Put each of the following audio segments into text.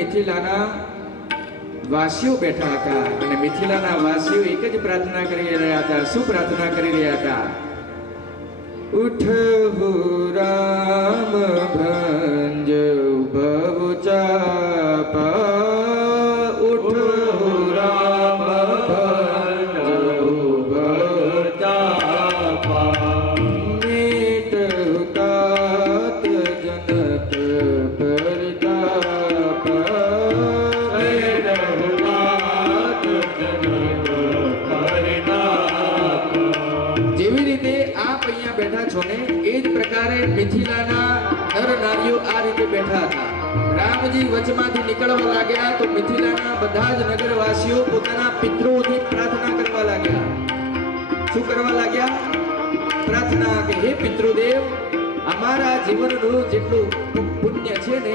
મિથિલાના વાસીઓ બેઠા હતા અને મિથિલાના વાસીઓ એક જ પ્રાર્થના કરી રહ્યા હતા. શું પ્રાર્થના કરી રહ્યા હતા? ઉઠો રામ ભંજ ભવ ચાપા, ઉઠો રામ ભંજ ભવ ચાપા, મેટ કાત જનક પરતાપા, મેટ કાત જનક પરતાપા. જેવી રીતે આપ અહીંયા બેઠા છો ને, એ જ પ્રકારે મિથિલાના નર નારીઓ આ રીતે બેઠા હતા. રામજી વચમાંથી નીકળવા લાગ્યા તો મિથિલાના બધા જ નગરવાસીઓ પોતાના પિતૃઓથી પ્રાર્થના કરવા લાગ્યા. શું કરવા લાગ્યા? પ્રાર્થના કે હે પિતૃદેવ, અમારા જીવનનું જેટલું પુણ્ય છે ને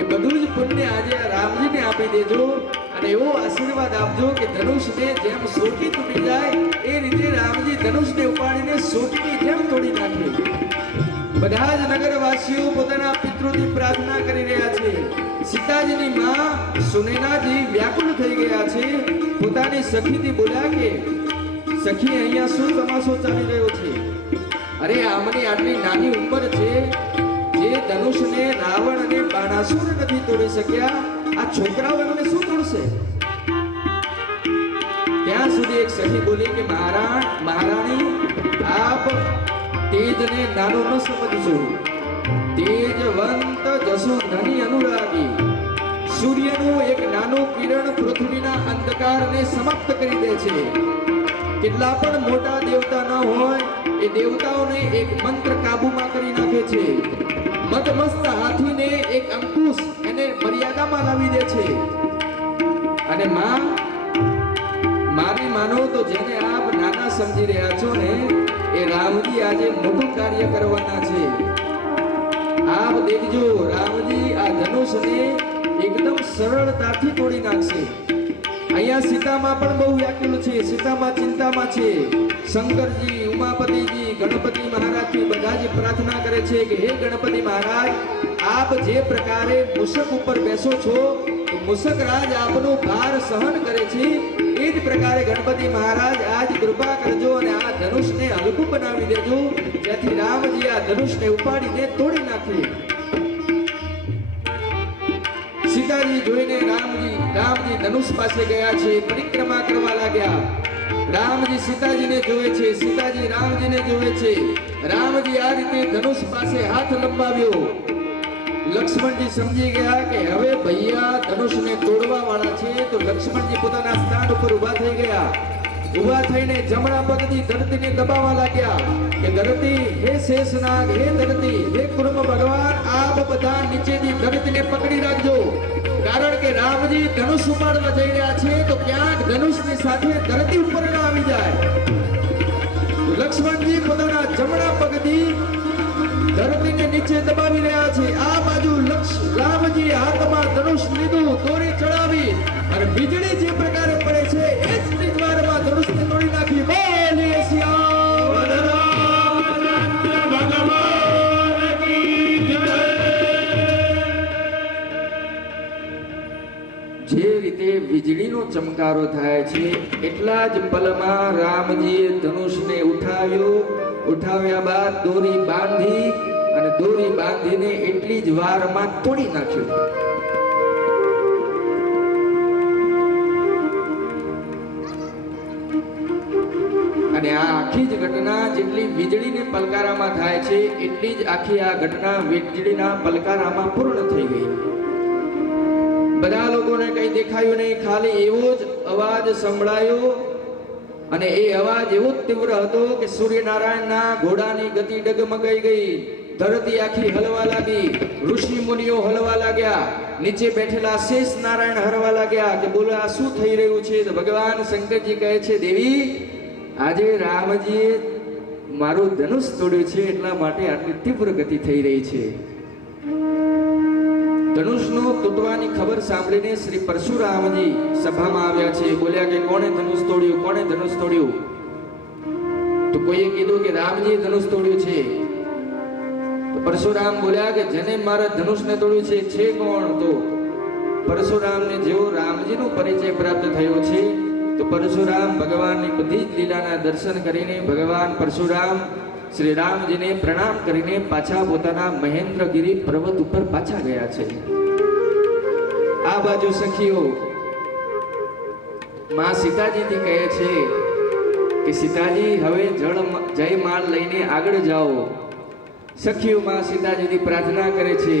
એ બધું જ પુણ્ય આજે આ રામજીને આપી દેજો અને એવો આશીર્વાદ આપજો કે ધનુષને જેમ સોટી તૂટી જાય એ રીતે રામજી ધનુષને ઉપાડીને સોટીની જેમ તોડી નાખે. બધા જ નગરવાસીઓ પોતાના પિતૃથી પ્રાર્થના કરી રહ્યા છે. સીતાજીની માં સુનૈનાજી વ્યાકુળ થઈ ગયા છે. પોતાની સખીથી બોલ્યા કે સખી, અહીંયા શું તમાશો ચાલી રહ્યો છે? અરે આમની આટલી નાની ઉંમર છે, જે ધનુષને રાવણ અને બાણાસુર નથી તોડી શક્યા, આ છોકરાઓ એમને શું તોડશે? ત્યાં સુધી એક સખી બોલી કે મહારાણી, આપ તેજને નાનો ન સમજજો. તેજવંત જસુ ધની અનુરાગી. સૂર્યનું એક નાનું કિરણ પૃથ્વીના અંધકારને સમાપ્ત કરી દે છે. કેટલા પણ મોટા દેવતા ન હોય, એ દેવતાઓને એક મંત્ર કાબૂમાં કરી નાખે છે. મદમસ્ત હાથીને એક અંકુશ એને મર્યાદામાં લાવી દે છે. અને માં, મારી માનો તો જેને આપ નાના સમજી રહ્યા છો ને, એ રામજી આજે મોટું કાર્ય કરવાના છે. આપ દેખજો, રામજી આ ધનુષને એકદમ સરળતાથી તોડી નાખશે. અહીંયા સીતામાં પણ બહુ વ્યાકુલ છે. સીતામાં ચિંતામાં છે. શંકરજી, ઉમાપતિજી, ગણપતિ મહારાજથી બધા જ પ્રાર્થના કરે છે કે હે ગણપતિ મહારાજ, આપ જે પ્રકારે મૂષક ઉપર બેસો છો તો મૂષક રાજ આપનો ભાર સહન કરે છે, એ જ પ્રકારે ગણપતિ મહારાજ આજ કૃપા કરજો અને આ ધનુષને હલકું બનાવી દેજો, જેથી રામજી આ ધનુષને ઉપાડીને તોડી નાખે. સીતાજી જોઈને રામજી ધનુષ પાસે ગયા છે. પરિક્રમા કરવા લાગ્યા. રામજી સીતાજીને જોવે છે, સીતાજી રામજીને જોવે છે. રામજી આ રીતે ધનુષ પાસે હાથ લંબાવ્યો. લક્ષ્મણજી સમજી ગયા કે હવે ભૈયા ધનુષને તોડવા વાળા છે, તો લક્ષ્મણજી પોતાના સ્થાન ઉપર ઊભા થઈ ગયા. ઊભા થઈને જમણા પગથી ધરતીને દબાવવા લાગ્યા કે ધરતી, હે શેષનાગ, હે ધરતી, હે કુર્મ ભગવાન, આપ બધા નીચેથી ધરતીને પકડી રાખજો, કારણ કે રામજી ધનુષ ઉપાડવા જઈ રહ્યા છે, તો ક્યાંક ધનુષની સાથે ધરતી ઉપર ન આવી જાય. લક્ષ્મણજી પોતાના જમણા પગથી ધરતીને નીચે દબાવી રહ્યા છે. આ બાજુ રામજી હાથમાં ધનુષ લીધું, દોરી ચડાવી અને વીજળી જે પ્રકારે પડે છે એ જ નિજવારમાં ધનુષને તોડી નાખી. બોલીએ સિયાવર રામચંદ્ર ભગવાન કી જય. જે રીતે વીજળીનો ચમકારો થાય છે, એટલા જ પલમાં રામજીએ ધનુષને ઉઠાવ્યા બાદ દોરી બાંધી અને દોરી બાંધીને એટલી જ વારમાં તોડી નાખ્યું. અને આ આખી જ ઘટના જેટલી વીજળીને પલકારામાં થાય છે, એટલી જ આખી આ ઘટના વીજળીના પલકારામાં પૂર્ણ થઈ ગઈ. બધા લોકોને કઈ દેખાયું નહીં, ખાલી એવો જ અવાજ સંભળાયો. અને એ અવાજ એવો જ તીવ્ર હતો કે સૂર્યનારાયણના ઘોડાની ગતિ ડગમગાઈ ગઈ. ધરતી આખી હલવા લાગી. ઋષિ મુનિઓ હલવા લાગ્યા. નીચે બેઠેલા શેષ નારાયણ હરવા લાગ્યા કે બોલો આ શું થઈ રહ્યું છે? તો ભગવાન શંકરજી કહે છે, દેવી, આજે રામજીએ મારું ધનુષ તોડ્યું છે, એટલા માટે આટલી તીવ્ર ગતિ થઈ રહી છે. ધનુષનો તૂટવાની ખબર સાંભળીને શ્રી પરશુરામજી સભામાં આવ્યા છે. બોલ્યા કે કોણે ધનુષ તોડ્યું, કોણે ધનુષ તોડ્યું? તો કોઈએ કીધું કે રામજીએ ધનુષ તોડ્યું છે. તો પરશુરામ બોલ્યા કે જેને મારા ધનુષને તોડ્યું છે કોણ? તો પરશુરામને જેવો રામજીનો પરિચય પ્રાપ્ત થયો છે તો પરશુરામ ભગવાનની બધી જ લીલાના દર્શન કરીને ભગવાન પરશુરામ શ્રી રામજીને પ્રણામ કરીને પાછા પોતાના મહેન્દ્રગીરી પર્વત ઉપર પાછા ગયા છે. આ બાજુ સખીઓ માં સીતાજીથી કહે છે કે સીતાજી હવે જય માલ લઈને આગળ જાઓ. સખીઓ માં સીતાજીથી પ્રાર્થના કરે છે,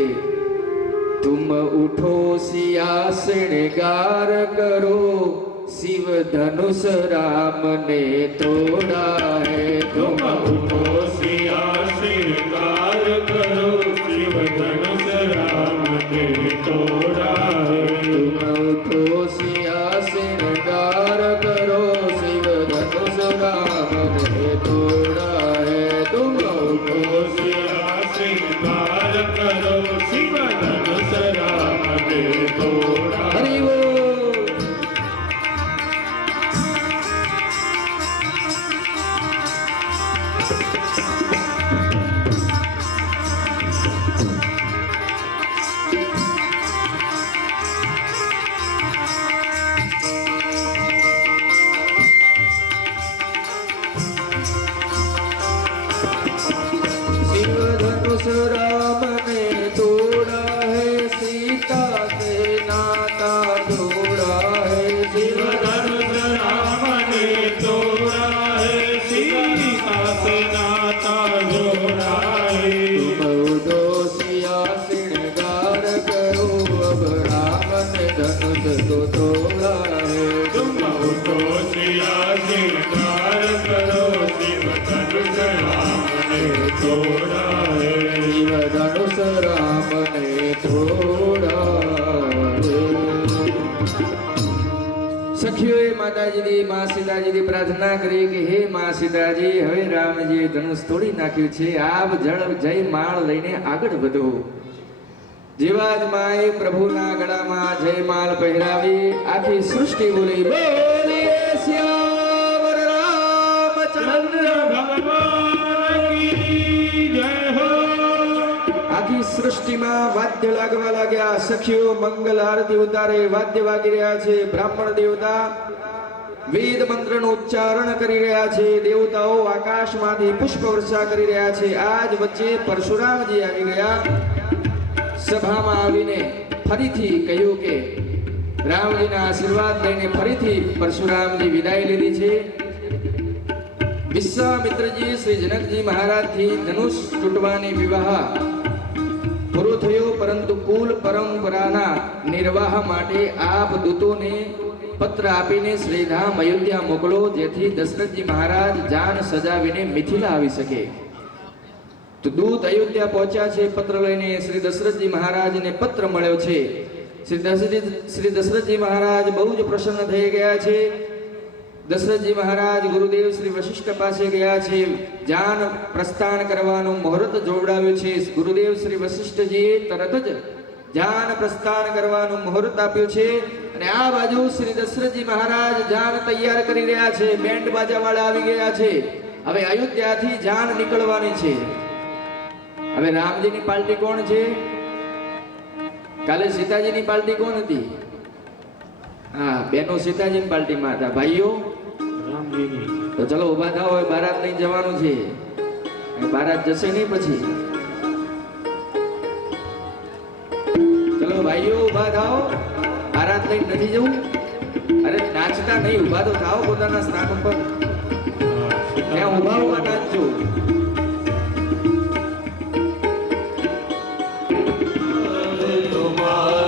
तुम उठो सिया श्रृंगार करो, शिव धनुष राम ने तोड़ा है. तुम उठो सिया श्रृंगार करो, शिव धनुष राम ने तोड़ा है. तुम उठो सिया श्रृंगार करो, शिव धनुष राम ने तोड़ा है. तुम उठो सिया श्रृंगार करो, शिव धनुष राम ने तोड़ा. हरि बोल. शिव धनुष राम ने तोड़ा है, सीता से नाता जोड़ा है. शिव धनुष राम ने तोड़ा है, सीता से नाता जोड़ा है. तुम उठो सिया श्रृंगार करो, अब राम ने धनुष को तोड़ा है. तुम उठो सिया श्रृंगार करो, शिव धनुष राम ने तोड़ा है. शिव धनुष राम ने तोड़ा है. સખીઓએ માતાજીની માં સીતાજીની પ્રાર્થના કરી કે હે માં સીતાજી, હવે રામજીએ ધનુષ તોડી નાખ્યું છે, આપ જય માળ લઈને આગળ વધો. જેવા જ માએ પ્રભુના ગળામાં જય માલ પહેરાવી આખી સૃષ્ટિ બોલી બોલીએ શ્યાવર રામચંદ્ર ભગવાન કી જય હો. આખી સૃષ્ટિમાં વાદ્ય લાગવા લાગ્યા. સખીઓ મંગલ આરતી ઉતારે, વાદ્ય વાગી રહ્યા છે. બ્રાહ્મણ દેવતા વેદ મંત્રનું ઉચ્ચારણ કરી રહ્યા છે. દેવતાઓ આકાશમાંથી પુષ્પ વર્ષા કરી રહ્યા છે. આજ વચ્ચે પરશુરામજી આવી ગયા. સભામાં આવીને ફરીથી કહ્યું કે રામજીના આશીર્વાદ લઈને ફરીથી પરશુરામજી વિદાય લીધી છે. વિશ્વામિત્રજી શ્રી જનકજી મહારાજથી ધનુષ તૂટવાની વિવાહ પૂરો થયો, પરંતુ કુલ પરંપરાના નિર્વાહ માટે આપ દૂતોને પત્ર આપીને શ્રીધામ અયોધ્યા મોકલો, જેથી દશરથજી મહારાજ જાન સજાવીને મિથિલા આવી શકે. તો દૂત અયોધ્યા પહોંચ્યા છે. પત્ર લઈને શ્રી દશરથજી મહારાજને પત્ર મળ્યો છે. શ્રી દશરથજી મહારાજ બહુ જ પ્રસન્ન થઈ ગયા છે. દશરથજી મહારાજ ગુરુદેવ શ્રી વશિષ્ઠ પાસે ગયા છે. જાન પ્રસ્થાન કરવાનું મુહૂર્ત જોવડાવ્યું છે. ગુરુદેવ શ્રી વશિષ્ઠજીએ તરત જ જાન પ્રસ્થાન કરવાનું મુહૂર્ત આપ્યું છે. અને આ બાજુ શ્રી દશરથજી મહારાજ જાન તૈયાર કરી રહ્યા છે. બેન્ડ બાજા વાળા આવી ગયા છે. હવે અયોધ્યાથી જાન નીકળવાની છે. હવે રામજીની પાર્ટી કોણ છે? કાલે સીતાજીની પાર્ટી કોણ હતી? હા, બેનો સીતાજીની પાર્ટીમાં હતા. ભાઈઓ તો ચલો ઉભા થાઓ, હવે બારાત લઈને જવાનું છે. બારાત જશે નહીં પછી. ચલો ભાઈઓ ઉભા થાઓ, બારાત લઈને નથી જવું. અરે નાચતા નહીં, ઉભા તો થાઓ પોતાના સ્થાન ઉપર. ત્યાં ઉભા ઉભા નાચજો. ભગવાન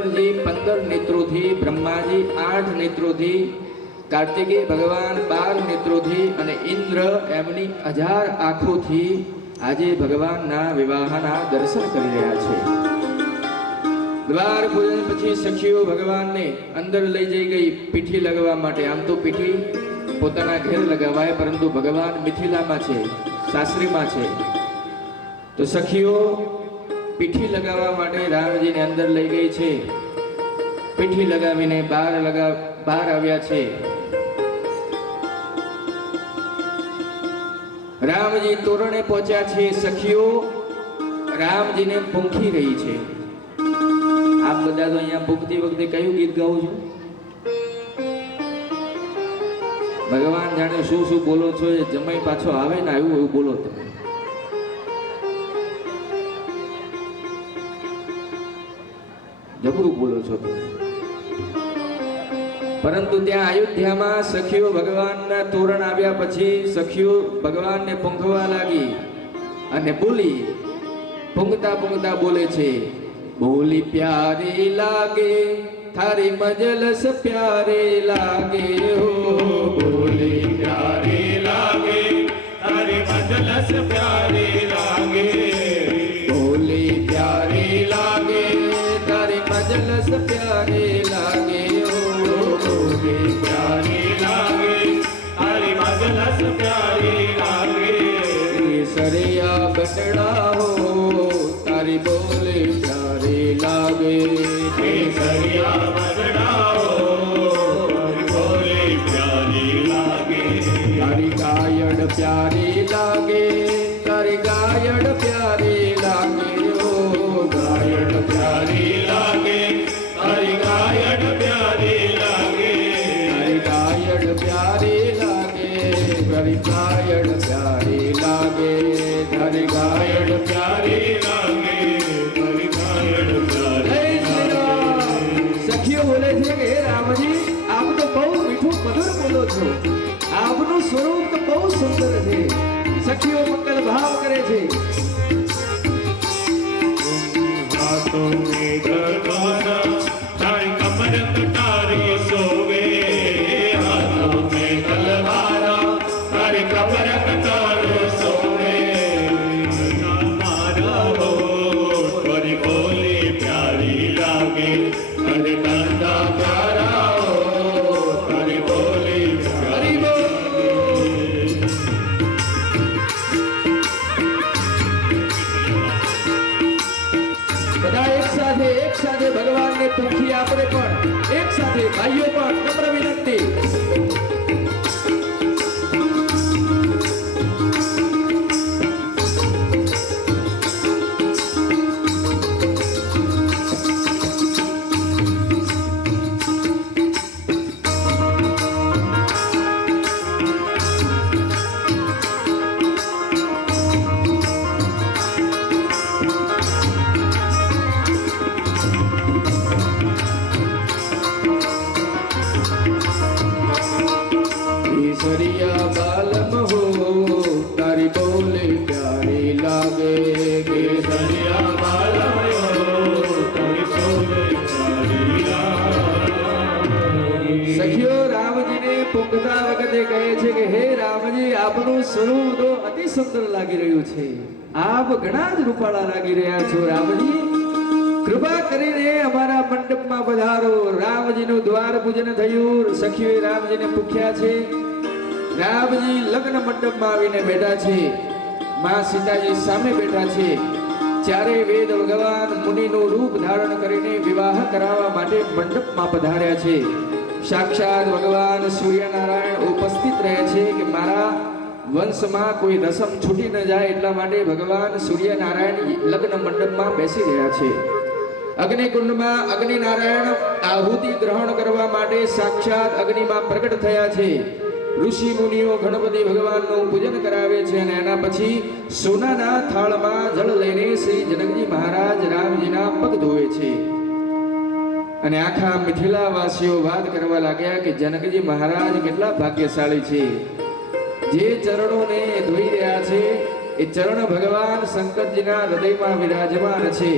શંકરજી 15 નેત્રોથી, બ્રહ્માજી 8 નેત્રોથી, કાર્તિકેય ભગવાન 12 નેત્રોથી અને ઇન્દ્ર એમની 1000 આંખોથી આજે ભગવાનના વિવાહના દર્શન કરી રહ્યા છે. દ્વાર પૂજન પછી સખીઓ ભગવાનને અંદર લઈ જઈ ગઈ પીઠી લગાવવા માટે. આમ તો પીઠી પોતાના ઘેર લગાવાય, પરંતુ ભગવાન મિથિલામાં છે, સાસરીમાં છે, તો સખીઓ પીઠી લગાવવા માટે રામજીને અંદર લઈ ગઈ છે. પીઠી લગાવીને બહાર આવ્યા છે. રામજી તોરણે પહોંચ્યા છે. સખીઓ રામજીને પૂંખી રહી છે. આપ બધા તો અહીંયા પૂંખતી વખતે કયું ગીત ગાવું છું? ભગવાન જાણે શું શું બોલો છો, એ જમાઈ પાછો આવે ને આવ્યું એવું બોલો તમે. જબરું બોલો છો તમે. પરંતુ ત્યાં અયોધ્યામાં સખીઓ ભગવાનના તોરણ આવ્યા પછી સખીઓ ભગવાનને પૂંખવા લાગી અને બોલી. પૂંખતા પૂંખતા બોલે છે, બોલી પ્યારી લાગે થારી મજલસ પ્યારી લાગે હો. બોલી પ્યારી લાગે તારી મજલસ પ્યારી લાગે. બોલી પ્યારી લાગે તારી મજલસ પ્યારી લાગે હો. બોલી પ્યારી લાગે તારી મજલસ પ્યારી લાગે. સરિયા બટડા હો તારી બોલી પ્યારી લાગે. કેસરિયા બદડાઓ બોલી પ્યારી લાગે. તારી ગાયડ પ્યારી લાગે તારી ગાયડ પ્યારી લાગે ઓ. ગાયડ પ્યારી લાગે તારી ગાયડ પ્યારી લાગે. તારી ગાયડ પ્યારી લાગે તારી ગાયડ પ્યારી લાગે. તારી ગાયડ ગાયડ પ્યારી લાગે તારી ગાયડ જય પ્યારી શ્રી રામ. સખીઓ બોલે છે કે હે રામજી, આપ તો બહુ મીઠું મધુર બોલો છો. આપનું સ્વરૂપ તો બહુ સુંદર છે. સખીઓ મંગલ ભાવ કરે છે. હાથો મેં દરબારા તારી કમર કટારી સોવે. હાથો મેં તલવારા તારી કમર કટારો સોવે. મારા હો તારી બોલી પ્યારી લાગે. તારે દાંડા પ્યારા હો તારી બોલી પ્યારી હરિ બોલ. બધા એક સાથે ભગવાનને પૂંખી આપણે પણ એક સાથે ભાઈઓ પણ નમ્ર વિનંતી. કેસરિયા બાલમ હો તારી બોલે પ્યારી લાગે. કેસરિયા બાલમયો તારી બોલી પ્યારી લાગે. સખીઓ રામજીને પૂંખતા વખતે કહે છે કે હે રામજી, આપનું સ્વરૂપ તો અતિ સુંદર લાગી રહ્યું છે. આપ ઘણા જ રૂપાળા લાગી રહ્યા છો. રામજી, કૃપા કરીને અમારા મંડપમાં પધારો. રામજીનું દ્વાર પૂજન થયું. સખીઓએ રામજીને પૂછ્યા છે. રામજી લગ્ન મંડપમાં આવીને બેઠા છે. માં સીતાજી સામે બેઠા છે. ચારે વેદ ભગવાન મુનિનું રૂપ ધારણ કરીને વિવાહ કરાવવા માટે મંડપમાં પધાર્યા છે. સાક્ષાત ભગવાન સૂર્યનારાયણ ઉપસ્થિત રહે છે કે મારા વંશમાં કોઈ રસમ છૂટી ન જાય, એટલા માટે ભગવાન સૂર્યનારાયણ લગ્ન મંડપમાં બેસી રહ્યા છે. અગ્નિકુંડમાં અગ્નિનારાયણ આહુતિ ગ્રહણ કરવા માટે સાક્ષાત અગ્નિમાં પ્રગટ થયા છે. ઋષિ મુનિઓ ગણપતિ ભગવાનનું પૂજન કરાવે છે અને એના પછી સોનાના થાળમાં જળ લઈને શ્રી જનકજી મહારાજ રામજીના પગ ધોવે છે. અને આખા મિથિલાવાસીઓ વાત કરવા લાગ્યા કે જનકજી મહારાજ કેટલા ભાગ્યશાળી છે. જે ચરણોને ધોઈ રહ્યા છે એ ચરણ ભગવાન શંકરજીના હૃદયમાં વિરાજમાન છે.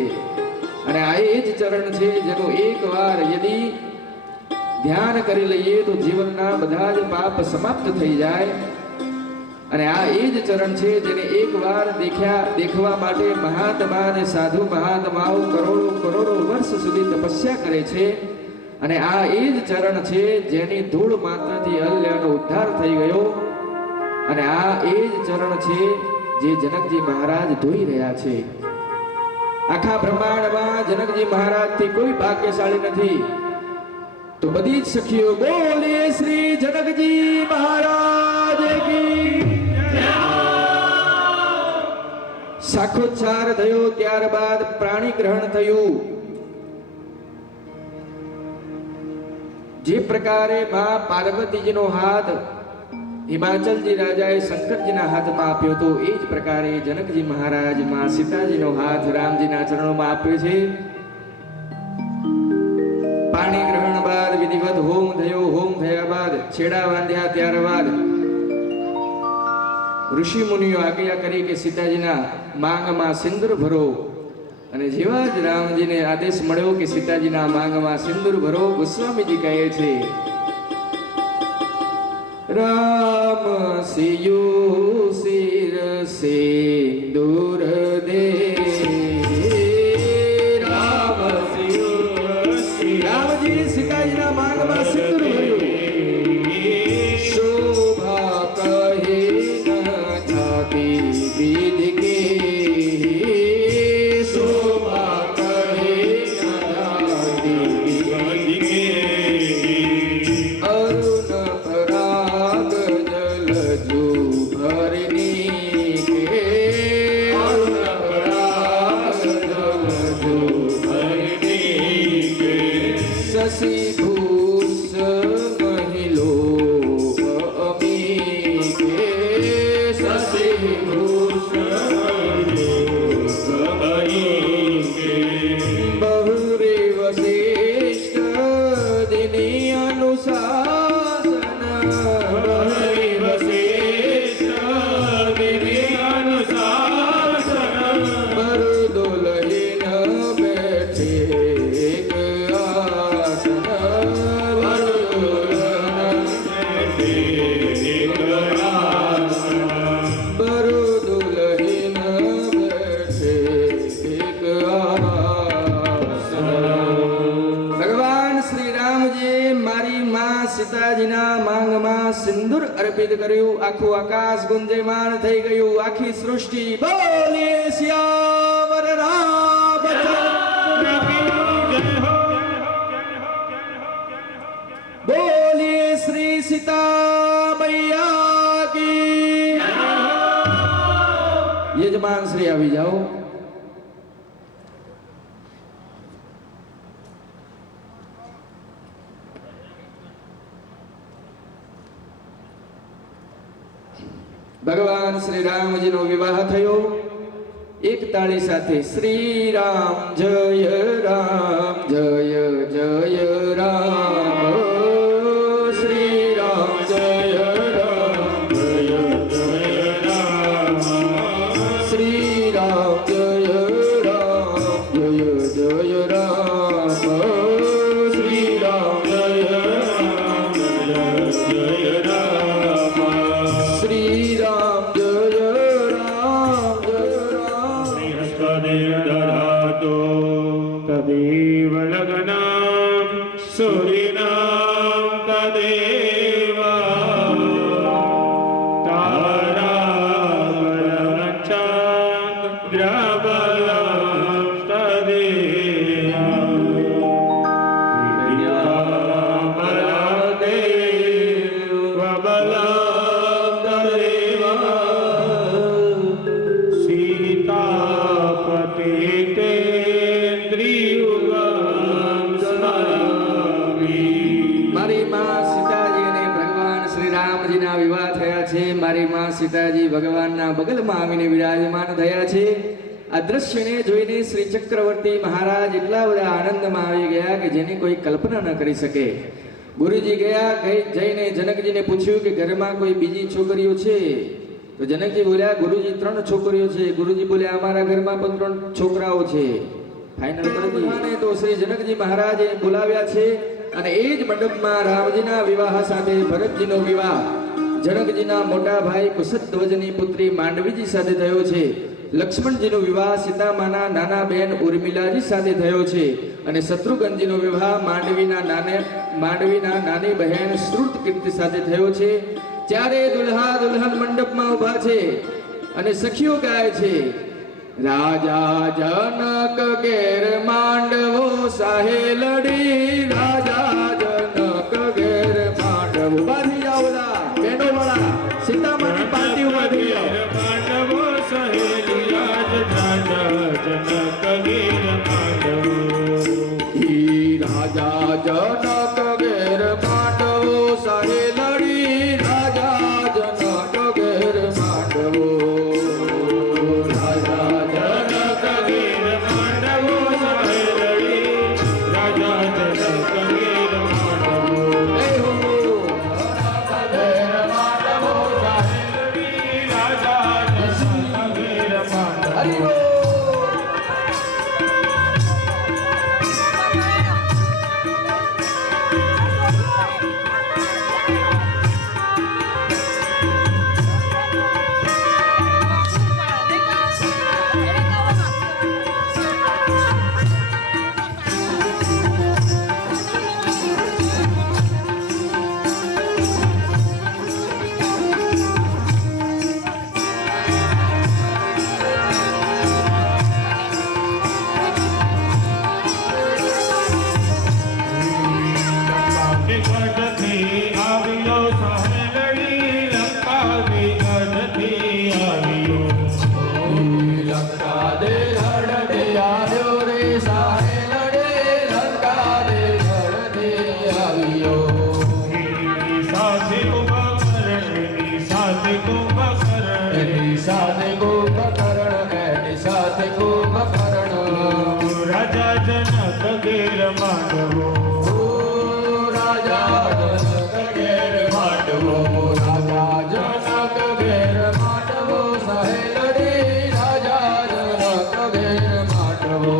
અને આ એ જ ચરણ છે જેનું એકવાર યદિ ધ્યાન કરી લઈએ તો જીવનના બધા જ પાપ સમાપ્ત થઈ જાય. અને આ એ જ ચરણ છે જેને એકવાર દેખવા માટે મહાત્મા અને સાધુ મહાત્માઓ કરોડો વર્ષ સુધી તપસ્યા કરે છે. અને આ એ જ ચરણ છે જેની ધૂળ માત્રથી અહલ્યાનો ઉદ્ધાર થઈ ગયો. અને આ એ જ ચરણ છે જે જનકજી મહારાજ ધોઈ રહ્યા છે. આખા બ્રહ્માંડમાં જનકજી મહારાજથી કોઈ ભાગ્યશાળી નથી. તો બધી જ સખીઓ બોલીએ શ્રી જનકજી મહારાજ કી. શાખોચ્ચાર થયો, ત્યારબાદ પ્રાણી ગ્રહણ થયું. જે પ્રકારે માં પાર્વતીજીનો હાથ હિમાચલજી રાજાએ શંકરજીના હાથમાં આપ્યો હતો, એ જ પ્રકારે જનકજી મહારાજ માં સીતાજીનો હાથ રામજીના ચરણોમાં આપ્યો છે. પાણી ગ્રહણ બાદ વિધિવત હોમ થયો. હોમ થયા બાદ છેડા બાંધ્યા. ત્યારબાદ ઋષિ મુનિઓ આજ્ઞા કરી કે સીતાજીના માંગમાં સિંદૂર ભરો. અને જેવા જ રામજીને આદેશ મળ્યો કે સીતાજીના માંગમાં સિંદૂર ભરો, ગોસ્વામીજી કહે છે રામ સિયુ સિર સિંદૂર દે. રામજી સીતાજીના માંગમાં સિંદૂર ભર્યું. શોભા કહે ન જાતી વિધિ કે. શોભા કહે ન જાતી વિધિ કે. અરુણ પરાગ જલજુ ભરની કે. અરુણ પરાગ જલજુ ભરની કે. શશી ભૂષ મહિલો અમી કે. શશી ભૂષ બહુરે વશિષ્ઠ દિની અનુશાસન. બહુરે વશિષ્ઠ દિની અનુશાસન. બરદોલહીન બેઠે એક આસન. બરદોલહીન બેઠે એક આસન. બરદોલહીન બેઠે એક આસન. ભગવાન શ્રી રામજીએ મારી માં સીતાજીના માંગમાં સિંદૂર અર્પિત કર્યું. આખું આકાશ ગુંજયમાન થઈ ગયું. આખી સૃષ્ટિ બોલીએ શ્યાવર રામચંદ્ર કી જય હો. બોલીએ શ્રી સીતા મૈયા કી જય હો. યજમાન શ્રી આવી જાઓ. ભગવાન શ્રી રામજીનો વિવાહ થયો. એક તાળી સાથે શ્રી રામ જય રામ જય જય રામ. શ્રી રામ જય રામ જય જય રામ. શ્રી રામ જય રામ જય જય રામ. શ્રી રામ જય રામ જય જય રામ. શ્રી રામ જય રામ જય રામ. દધાતો તદેવ લગ્નામ સુરીનામ તદેવા તારા બલવંચાં દ્રબલં તદેવા વિદ્યા બલદેવ બલં તદેવા સીતાપતિ તેન્દ્રિયુગં સ્મરામિ. મારી માં સીતાજી અને ભગવાન શ્રી રામજીના વિવાહ થયા છે. મારી માં સીતાજી ભગવાનના બગલમાં આવીને વિરાજમાન થયા છે. આ દ્રશ્યને જોઈને શ્રી ચક્રવર્તી મહારાજ એટલા બધા આનંદમાં આવી ગયા કે જેની કોઈ કલ્પના ન કરી શકે. ગુરુજી ગયા જઈને જનકજીને પૂછ્યું કે ઘરમાં કોઈ બીજી છોકરીઓ છે? તો જનકજી બોલ્યા ગુરુજી 3 છોકરીઓ છે. ગુરુજી બોલ્યા અમારા ઘરમાં પણ 3 છોકરાઓ છે. ફાઇનલ કરી તો શ્રી જનકજી મહારાજે બોલાવ્યા છે અને એ જ મંડપમાં રામજીના વિવાહ સાથે ભરતજીનો વિવાહ જનકજીના મોટા ભાઈ કુશધ્વજની પુત્રી માંડવીજી સાથે થયો છે. લક્ષ્મણજીનો વિવાહ સીતામાના નાના બેન ઉર્મિલાજી સાથે થયો છે અને શત્રુઘ્નજીનો વિવાહ માંડવીના નાની બહેન શ્રુતકીર્તિ સાથે થયો છે. ત્યારે દુલ્હા દુલ્હન મંડપમાં ઊભા છે અને સખીઓ ગાય છે, રાજા જનક ઘેર માંડવો સાહે લડી, રાજા જનક ઘેર માંડવો. બાંધી જાઓ બધા બેનો વાળા, સીતામાની પાર્ટી ઉભી જાઓ. માંડવો સહેલી આજ રાજા જનક ઘેર માંડવો. ઈ રાજા જનક ઘેર માંડવો સાહે લડી, રાજા જનક ઘેર માંડવો. રાજા જનક ઘેર માંડવો સહેલી રાજા જનક ઘેર માંડવો. જય હો. ઘેર માંડવો સહેલી રાજા જનક ઘેર માંડવો. હરિ બોલ. લંકા કે ગઢથી આવ્યો સહેલડી, લંકા કે ગઢથી આવ્યો. લંકા દે હરડે આવ્યો રે સાહે લડે, લંકા દે હરડે આવ્યો. એની સાથે કુંભકર્ણ, એની સાથે કુંભકર્ણ. એની સાથે કુંભકર્ણ, એની સાથે કુંભકર્ણ. રાજા જનક ઘેર માંડવો. રાજા જનક ઘેર માંડવો, રાજા જનક ઘેર માંડવો સાહે લડી, રાજા જનક ઘેર માંડવો.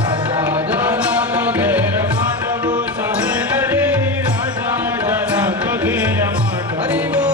રાજા જનક ઘેર માંડવો સહેલડી, રાજા જનક ઘેર માંડવો. હરિ બોલ.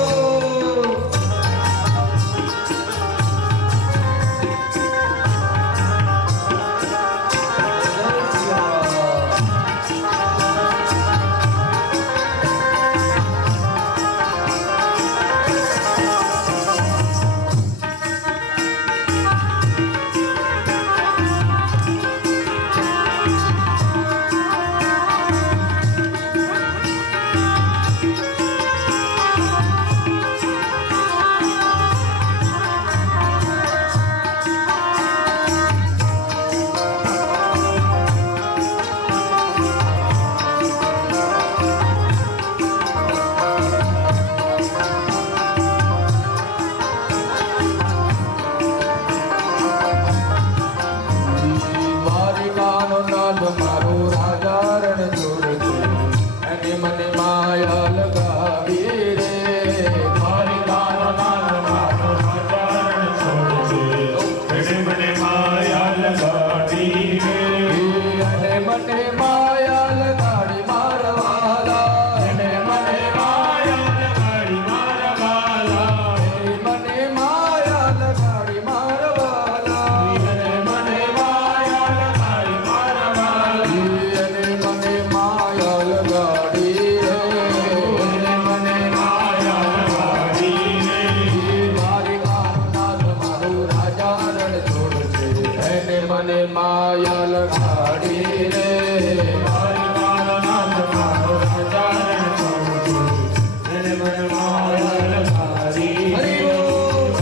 દ્વારિકાનો નાથ મારો રાજા રણ છોડ છે, અને મને માયા લગાવી રે. દ્વારિકાનો નાથ મારો રાજા રણ છોડ છે, એને મને માયા લગાડી રે. અને મને માયા લગાડી મારવાલા. એને મને માયા લગાડી મારા વાલા. મને માયા લગાડી મારવાલા. એને મને માયા લગાડી મારા વાલા. અને મને માયા લગાડી રે. એને મને માયા લગાડી રે. દ્વારિકાનો નાથ મારો રાજા રણ છોડ છે, એને મને માયા લગાડી રે. દ્વારિકાનો નાથ મારો રાજા રણ છોડ છે, એને મને માયા લગાડી હરિ રે. બોલ.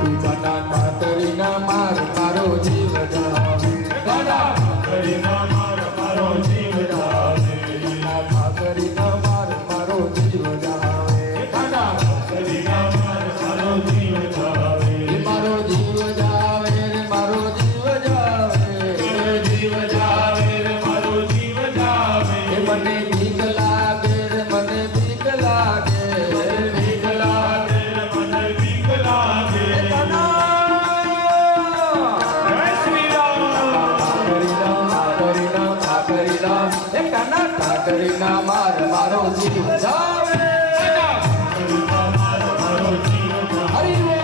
પિતાના કાતરીના માર મારો જીવ જાવે. કરીને મારો જીવ હરિના માર મારો જીવ જાવે મારો જીવ હરિ બોલ.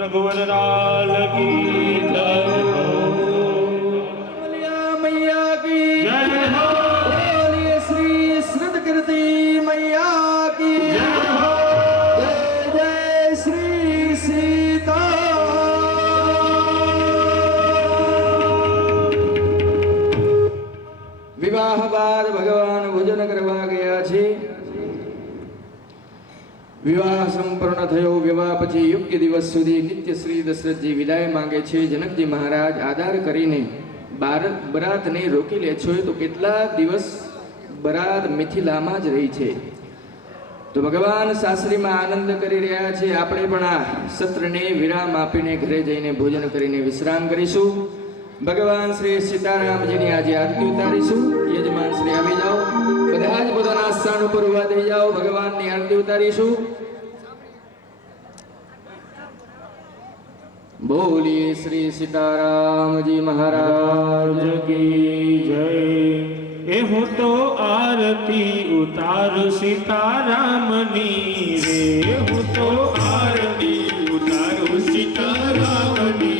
रघुवरलाल की जय हो। कमलिया मैया की जय हो। बोलिए श्री श्रुतकीर्ति मैया की जय हो। जय जय श्री सीता। વિવાહ બાદ ભગવાન ભોજન કરવા ગયા છે. વિવાહ સંપૂર્ણ થયો. વિવાહ પછી યોગ્ય દિવસ સુધી નિત્ય શ્રી દશરથજી વિદાય માંગે છે. જનકજી મહારાજ આધાર કરીને બરાતને રોકી લે છે. તો કેટલા દિવસ બરાત મિથિલામાં જ રહી છે. તો ભગવાન સાસરીમાં આનંદ કરી રહ્યા છે. આપણે પણ આ સત્રને વિરામ આપીને ઘરે જઈને ભોજન કરીને વિશ્રામ કરીશું. ભગવાન શ્રી સીતારામજીની આજે આરતી ઉતારીશું. યજમાન શ્રી આવી જાઓ, બધા જ પોતાના સ્થાન ઉપર ઉભા થઈ જાઓ. ભગવાનની આરતી ઉતારીશું. બોલીએ શ્રી સીતારામજી મહારાજ રાજ કી જય. એ હું તો આરતી ઉતારું સીતારામની રે. હું તો આરતી ઉતારું સીતારામની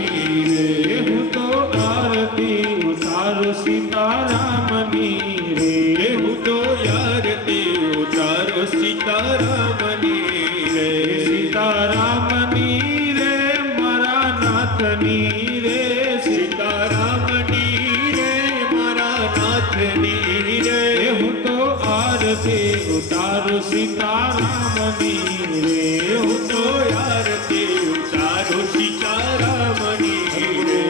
રે. હું તો આરતી ઉતારું સીતારામની રે. હું તો આરતી ઉતારું સીતારામની રે. સીતારામની રે મારા નાથની રે. સીતારામની રે મારા નાથની રે. હું તો આરતી ઉતારું સીતારામની રે. હું તો આરતી ઉતારું સીતારામની રે.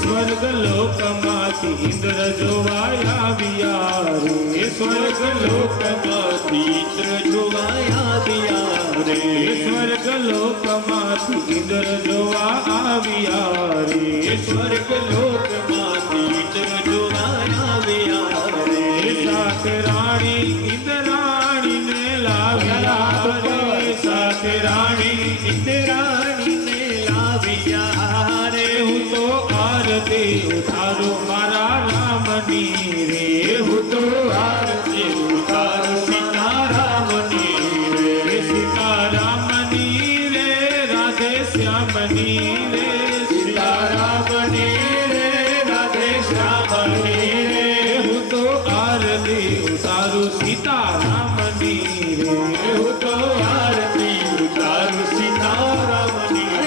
સ્વર્ગ લોકમાંથી ઇન્દ્ર જોવાય આવ્યા રે. સ્વર્ગ લોકમાંથી ઇન્દ્ર જોવાય આવ્યા રે. સ્વર્ગ લોકમાંથી ઇન્દ્ર જોવા આવ્યા રે. સ્વર્ગ લોકમાંથી ઇન્દ્ર જોવાય આવ્યા રે. સાથે રાણી ઇન્દ્રાણીને લાવ્યા રે. સાથે રાણી ઇન્દ્રાણીને લાવ્યા રે. હું તો આરતી ઉતારું મારા રામની રે. હું તો આરતી ઉતારું સીતારામની રે. સીતારામની રે રાધે શ્યામની રે. સીતારામની રે રાધે શ્યામની રે. હું તો આરતી ઉતારું સીતારામની રે. હું તો આરતી ઉતારું સીતારામની રે.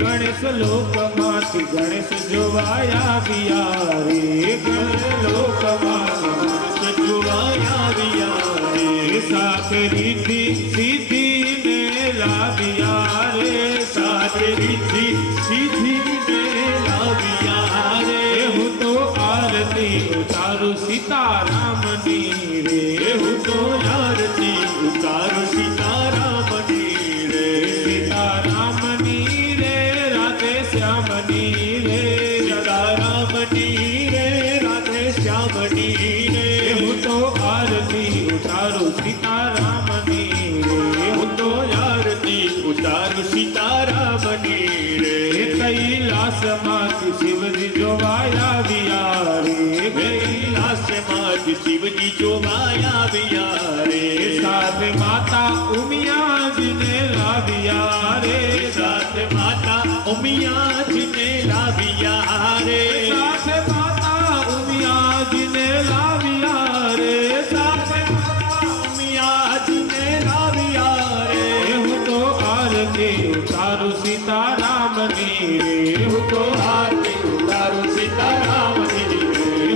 ગણેશ લોકમાંથી ગણેશ જોવાયા આવ્યા રે. ગણેશ લોકમાંથી ગણેશ જોવાયા આવ્યા રે. સાથે રીતિ સિદ્ધિને લાવ્યા રે. સાથે રીતિ સિદ્ધિને લાવ્યા રે. હું તો આરતી ઉતારું સીતારામની રે. હું તો આરતી ઉતારું સીતારામની રે. સીતારામની રે રાધે શ્યામની રે. સીતારામની રે રાધે શ્યામની રે. હું તો આરતી ઉતારું સીતારામની રે. હું તો આરતી ઉતારું સીતારામની રે. કૈલાસમાંથી શિવજી જોવાયા આવ્યા રે. કૈલાસમાંથી શિવજી જોવાયા આવ્યા રે. સાથે માતા ઉમિયાજીને લાવ્યા રે. સાથે માતા ઉમિયાજીને લાવ્યા રે. સાથે માતા ઉમિયાજીને લાવ્યા રે. સાથે માતા ઉમિયાજીને લાવ્યા રે. હું તો આરતી ઉતારું સીતારામની રે. હું તો આરતી ઉતારું સીતારામની રે.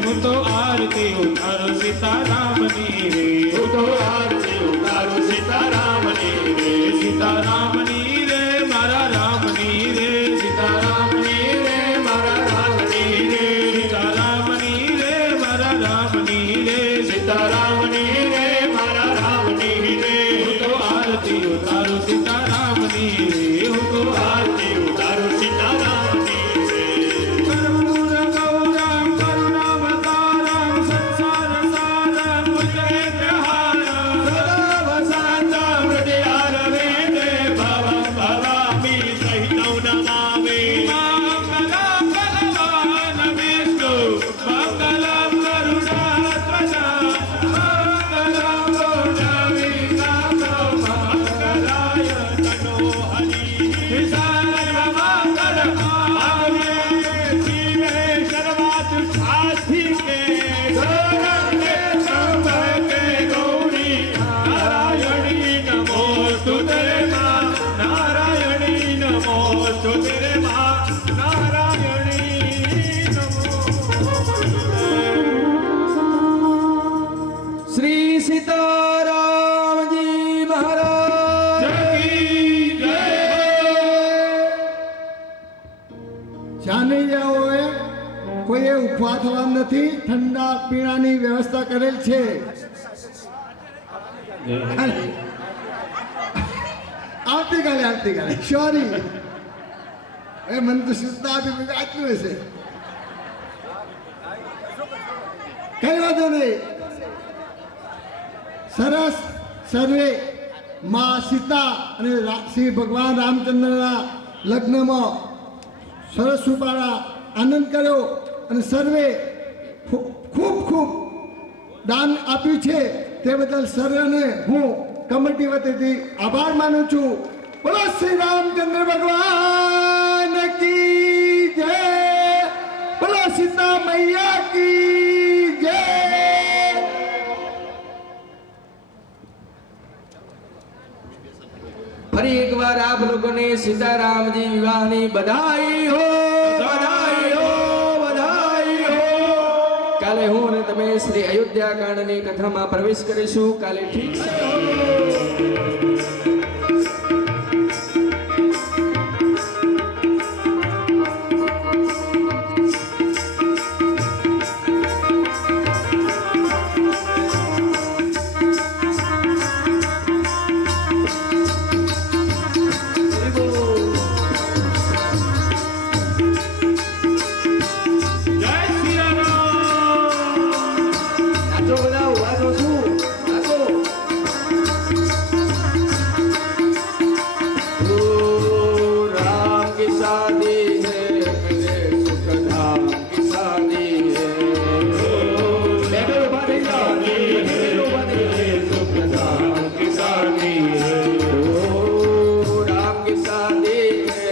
હું તો આરતી ઉતારું સીતારામની રે. હું તો આરતી ઉતારું સીતારામની રે. સીતારામની રે મારા રામની રે. સીતારામની રે મારા રામની રે. સીતારામની રે મારા રામની રે. સીતારામની રે મારા રામની રે. હું તો આરતી ઉતારું સીતારામની રે. હું તો આરતી ઉતારું સીતારામની રે. કર્પૂર ગૌરમ કરુણાવતારમ સંસાર સારમ ભુજગેન્દ્રહારમ સદા વસંતમ હૃદયાર વેદે ભવં ભવામી સહિતૌ નમામિ. મંગલમ ભગવાન વિષ્ણુ મંગલમ કરુણાત્મજ થવાનું નથી, ઠંડા પીણાની વ્યવસ્થા કરેલ છે. આવતીકાલે સોરી, એ મને તો સૂચના આપી આટલું હશે, કઈ વાંધો નહીં. સરસ સર્વે માં સીતા અને શ્રી ભગવાન રામચંદ્રના લગ્નમાં સરસ ઉપાડા આનંદ કર્યો અને સર્વે ખૂબ ખૂબ દાન આપ્યું છે તે બદલ સર્વેને હું કમિટી વતીથી આભાર માનું છું. બોલો શ્રી રામચંદ્ર ભગવાન કી જય, બોલો સીતા મૈયા કી જય. ફરી એકવાર આપ લોકોને સીતારામજી વિવાહની બધાઈ હો, બધાઈ હો, બધાઈ હો. કાલે હું અને તમે શ્રી અયોધ્યા કાંડની કથામાં પ્રવેશ કરીશું. કાલે ઠીક છે. જય શ્રી રામ. નાચો બધા, ઉભા થો છું, નાચો. ઓ રામ કી શાદી હૈ, મેરે સુખ धाम की शादी है. બેઠો ઉભા થઈ જાઓ, બેઠો ઉભા થઈ જાઓ. સુખ ધામ કી શાદી હૈ. ओ राम की शादी है,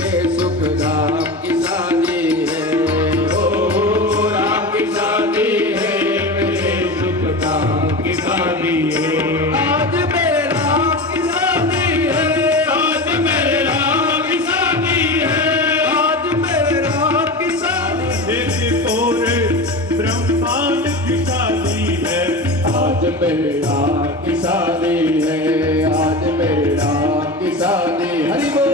मेरे सुख धाम की शादी है. ओ राम की शादी है, मेरे सुख धाम की शादी है. आज मेरे राम की शादी है, आज मेरे राम की शादी है. आज मेरे राम की शादी. इस पूरे ब्रह्मांड की शादी है. आज मेरे राम की शादी है, आज मेरे राम की शादी. हरि बोल.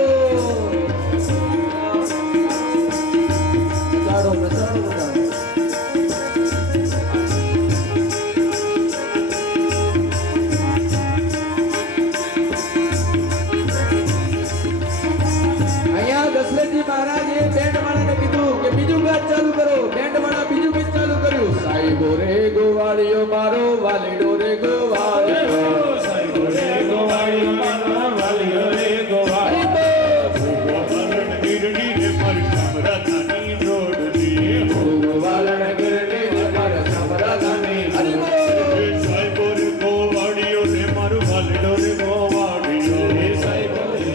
नचाड़ो नचाड़ो नचाड़ो. અહીંયા દશરથજી મહારાજે બેન્ડ વાળાને કીધું કે બીજું ગીત ચાલુ કરો. બેન્ડ વાળા બીજું ગીત ચાલુ કર્યું. સાઈબો રે ગોવાળિયો મારો વાલીડો રે ગોવાળિયો. સાઈબો રે ગોવાળિયો મારો વાલીડો રે ગોવાળિયો. ગોવાળણ ગીરડી રે મારી સમરાધાની રોડની. ગોવાળણ ગીરડી રે મારી સમરાધાની. હરિ બોલ. સાઈબો રે ગોવાળિયો રે મારો વાલીડો રે ગોવાળિયો. સાઈબો રે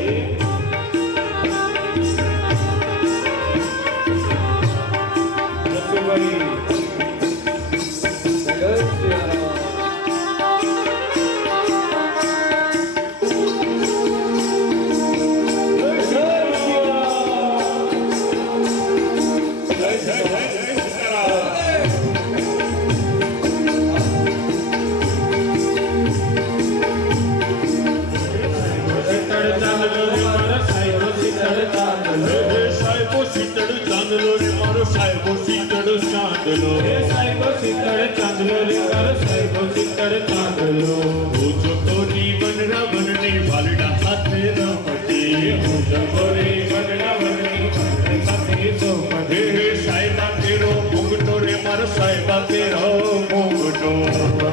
સાહેબા કેરો મુગટો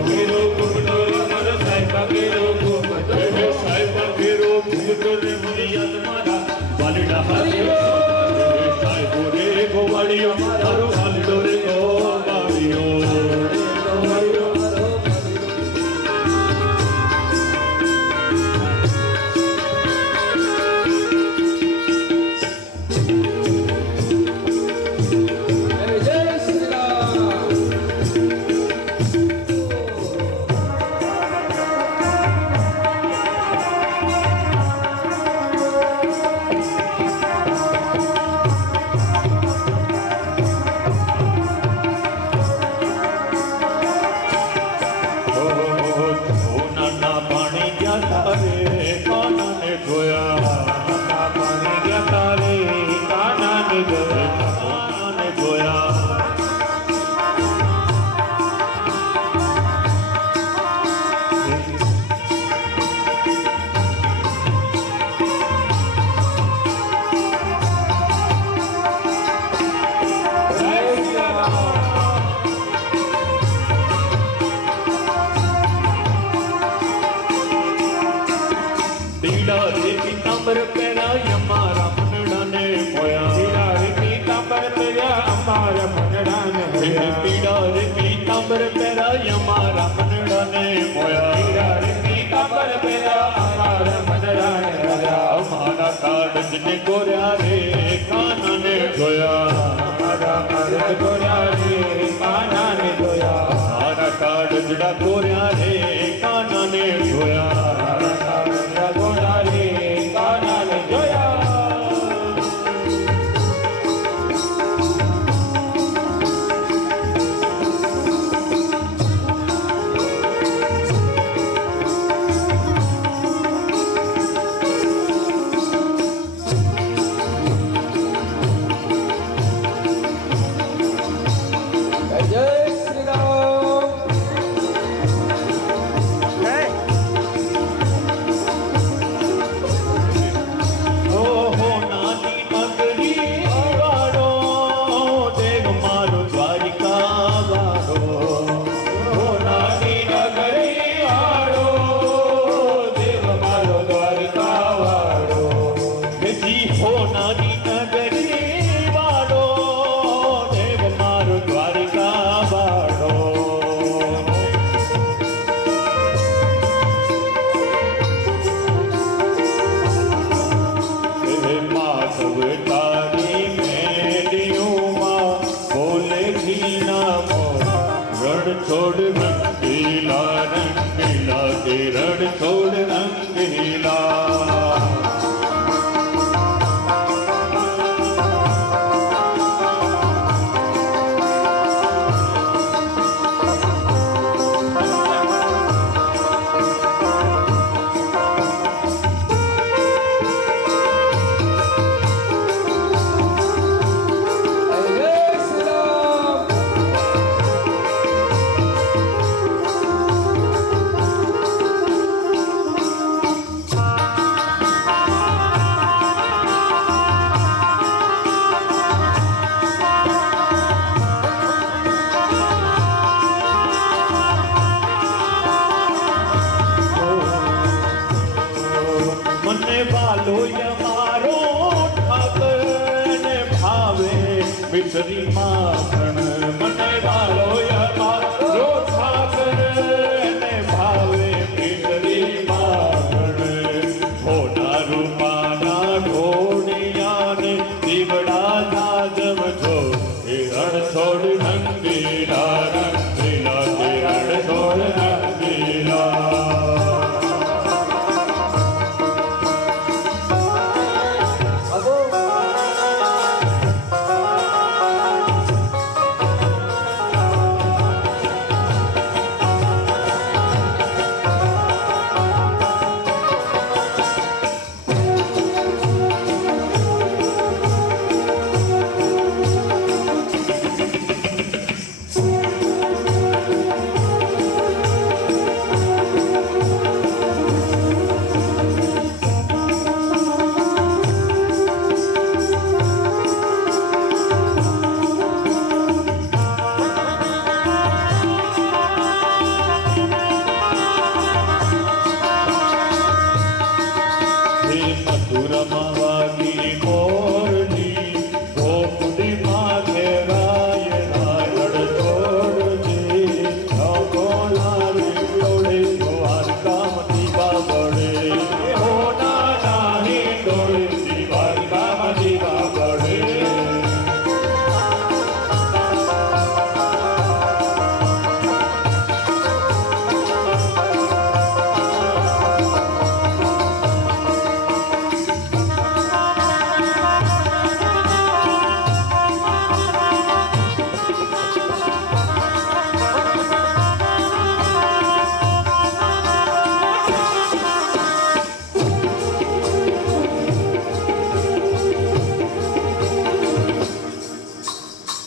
કેરો મુગટો મારો સાહેબા કેરો મુગટો સાહેબા કેરો મુગટો રે મરિયાદ મારા વાલીડા હાથે સાહેબો રે ગોવાળિયો મારો વાલીડો રે ગોવાળિયો. જય શ્રી રામ. અમારા મનડાને મોયા હીરા રીંગી કાબર પહેર્યા અમારા મનડાને મોયા અમારા કાળજને ગોર્યા રે કાનાને જોયા અમારા કાળજ ગોર્યા રે કાનાને જોયા અમારા કાળજડા ગોર્યા રે કાનાને જોયા અમારા કાળજડા ગોર્યા રે કાનાને જોયા જય શ્રી રામ. ઓહો નાની નગરી વાળો દેવ મારો દ્વારિકા વાળો ઓ નાની નગરી વાળો દેવ મારો દ્વારિકા વાળો જી હો નાની નગરી વાળો દેવ મારો દ્વારિકા વાળો માધવ તારી મેડિયુમાં બોલે ઘીના રણ છોડ રંગીલા રંગીલા તે રણ છોડ રંગીલા જય શ્રી રામ. મને વાલો યમારો ઠાકરને ભાવે મિશ્રી માખણ મને વાલો યમારો ઠાકરને ભાવે મિશ્રી માખણ હોના રૂપાના ઢોળિયાને દીવડા જાજમ છો એ રણ છોડ રંગીલા રંગીલા તે રણ છોડ